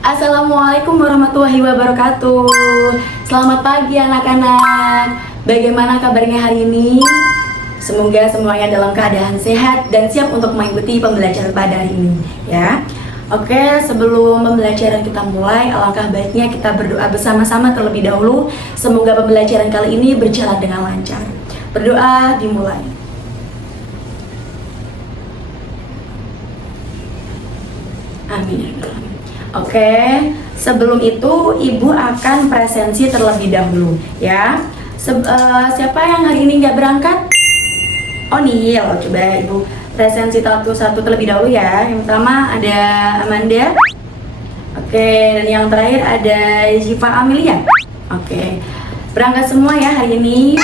Assalamualaikum warahmatullahi wabarakatuh. Selamat pagi anak-anak. Bagaimana kabarnya hari ini? Semoga semuanya dalam keadaan sehat dan siap untuk mengikuti pembelajaran pada hari ini, ya. Oke, sebelum pembelajaran kita mulai, alangkah baiknya kita berdoa bersama-sama terlebih dahulu. Semoga pembelajaran kali ini berjalan dengan lancar. Berdoa dimulai. Amin. Oke, sebelum itu Ibu akan presensi terlebih dahulu, ya. Siapa yang hari ini nggak berangkat? Oh Nil, coba Ibu presensi satu-satu terlebih dahulu ya. Yang pertama ada Amanda. Oke, dan yang terakhir ada Ziva Amelia. Oke, berangkat semua ya hari ini.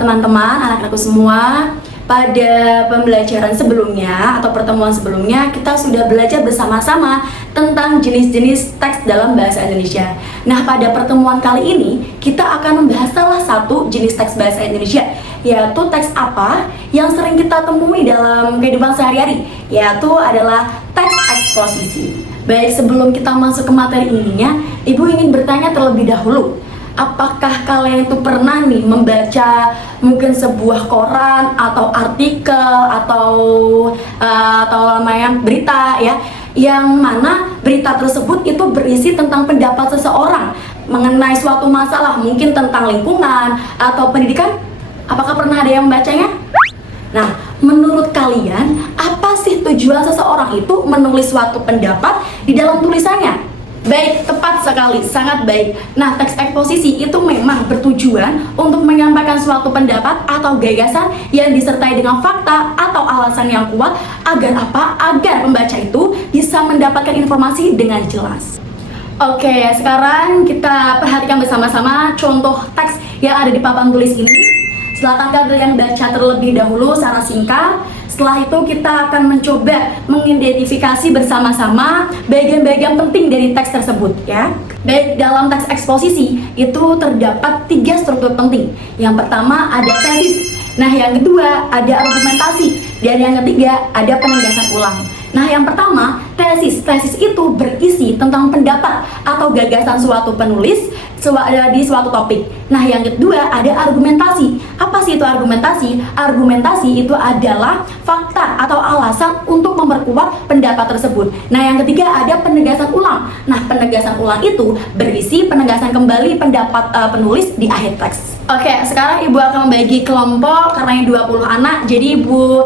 Teman-teman, anak-anakku semua. Pada pembelajaran sebelumnya atau pertemuan sebelumnya kita sudah belajar bersama-sama tentang jenis-jenis teks dalam bahasa Indonesia. Nah, pada pertemuan kali ini kita akan membahas salah satu jenis teks bahasa Indonesia, yaitu teks apa yang sering kita temui dalam kehidupan sehari-hari, yaitu adalah teks eksposisi. Baik, sebelum kita masuk ke materi ininya, Ibu ingin bertanya terlebih dahulu. Apakah kalian itu pernah nih membaca mungkin sebuah koran atau artikel atau namanya berita ya, yang mana berita tersebut itu berisi tentang pendapat seseorang mengenai suatu masalah, mungkin tentang lingkungan atau pendidikan? Apakah pernah ada yang membacanya? Nah, menurut kalian apa sih tujuan seseorang itu menulis suatu pendapat di dalam tulisannya? Baik, tepat sekali, sangat baik. Nah, teks eksposisi itu memang bertujuan untuk menyampaikan suatu pendapat atau gagasan yang disertai dengan fakta atau alasan yang kuat agar apa? Agar pembaca itu bisa mendapatkan informasi dengan jelas. Oke, sekarang kita perhatikan bersama-sama contoh teks yang ada di papan tulis ini. Silakan kalian baca terlebih dahulu secara singkat. Setelah itu kita akan mencoba mengidentifikasi bersama-sama bagian-bagian penting dari teks tersebut, ya. Baik, dalam teks eksposisi itu terdapat 3 struktur penting. Yang pertama ada tesis. Nah, yang kedua ada argumentasi, dan yang ketiga ada penegasan ulang. Nah, yang pertama, tesis. Tesis itu berisi tentang pendapat atau gagasan suatu penulis di suatu topik. Nah, yang kedua ada argumentasi. Apa sih itu argumentasi? Argumentasi itu adalah fakta atau alasan untuk memperkuat pendapat tersebut. Nah, yang ketiga ada penegasan ulang. Nah, penegasan ulang itu berisi penegasan kembali pendapat penulis di akhir teks. Oke, sekarang Ibu akan membagi kelompok karena 20 anak. Jadi Ibu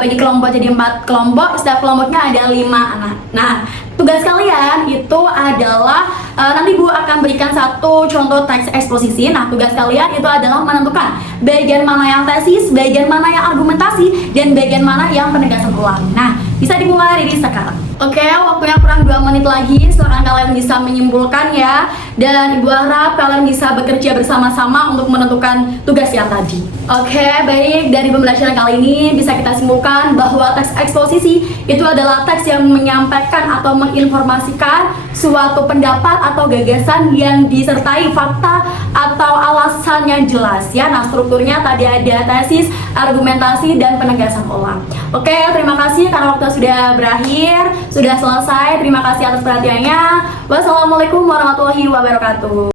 bagi kelompok jadi 4 kelompok. Setiap kelompoknya ada 5 anak. Nah, tugas kalian itu adalah nanti Ibu akan berikan satu contoh teks eksposisi. Nah, tugas kalian itu adalah menentukan bagian mana yang tesis, bagian mana yang argumentasi, dan bagian mana yang penegasan ulang. Nah, bisa dimulai dari sekarang. Oke, waktunya kurang 2 menit lagi. Silakan kalian bisa menyimpulkan ya. Dan Ibu harap kalian bisa bekerja bersama-sama untuk menentukan tugas yang tadi. Oke, baik. Dari pembelajaran kali ini bisa kita simpulkan bahwa teks eksposisi itu adalah teks yang menyampaikan atau menginformasikan suatu pendapat atau gagasan yang disertai fakta atau alasan yang jelas ya. Nah, strukturnya tadi ada tesis, argumentasi, dan penegasan ulang. Oke, terima kasih karena waktu sudah berakhir, sudah selesai. Terima kasih atas perhatiannya. Wassalamualaikum warahmatullahi wabarakatuh.